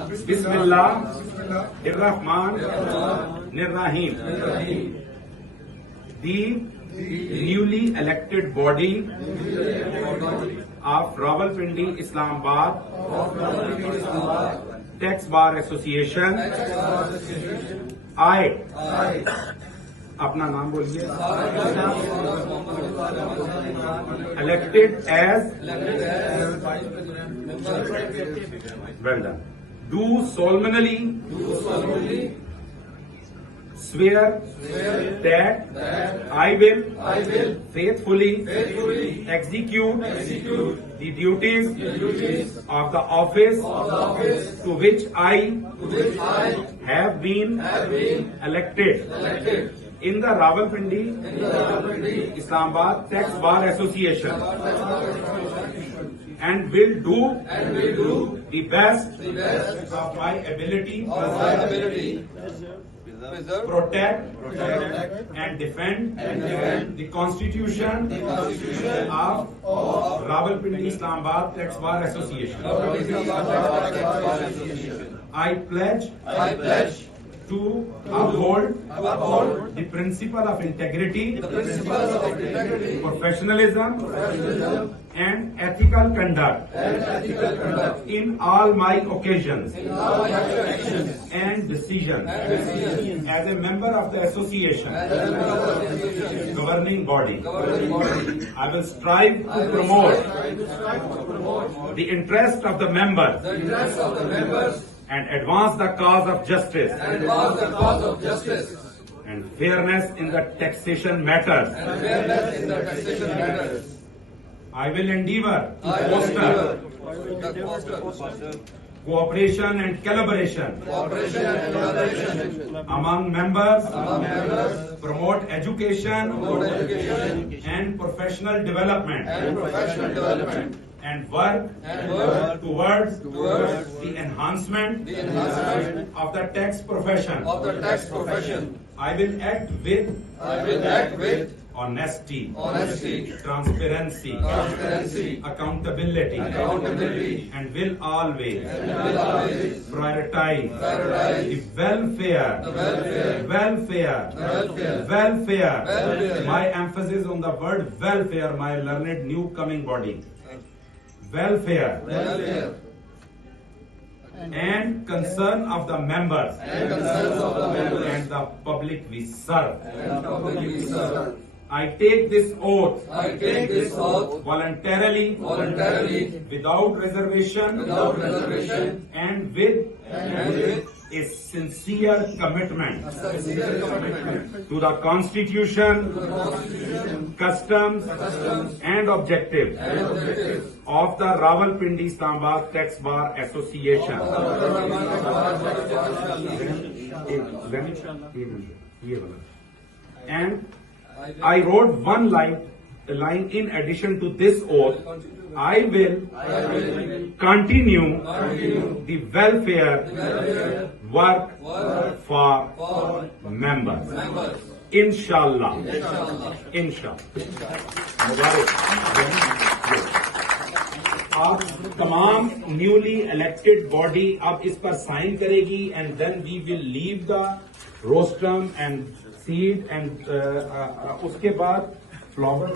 Bismillahirrahmanirrahim. The newly elected body of Rawalpindi Islamabad Tax Bar Association, I अपना नाम बोलिए, elected as well done. Do solemnly swear that I will faithfully execute the duties of the office to which I have been elected in the Rawalpindi Islamabad Tax Bar Association, and will do the best of my ability protect and defend the Constitution of Rawalpindi Islamabad Tax Bar Association. I pledge to uphold the principle of integrity, professionalism, and ethical conduct in all my occasions and decisions as a member of the association governing body. I will strive to promote the interest of the members and advance the cause of justice and fairness in the taxation matters. I will endeavor to foster cooperation and collaboration among members, promote education and professional development, and work towards the enhancement of the tax profession. I will act with honesty, transparency, accountability, and will always prioritize the welfare. My emphasis on the word welfare, my learned new coming body. Welfare and concern of the members and the public we serve. I take this oath voluntarily, without reservation, and with a sincere commitment to the Constitution, customs, and objectives of the Rawalpindi Islamabad Tax Bar Association. And I wrote one line in addition to this oath. I will continue the welfare work for members. Inshallah. मुबारक। आप तमाम newly elected body अब इस पर sign करेगी, and then we will leave the rostrum and seed and उसके बाद flower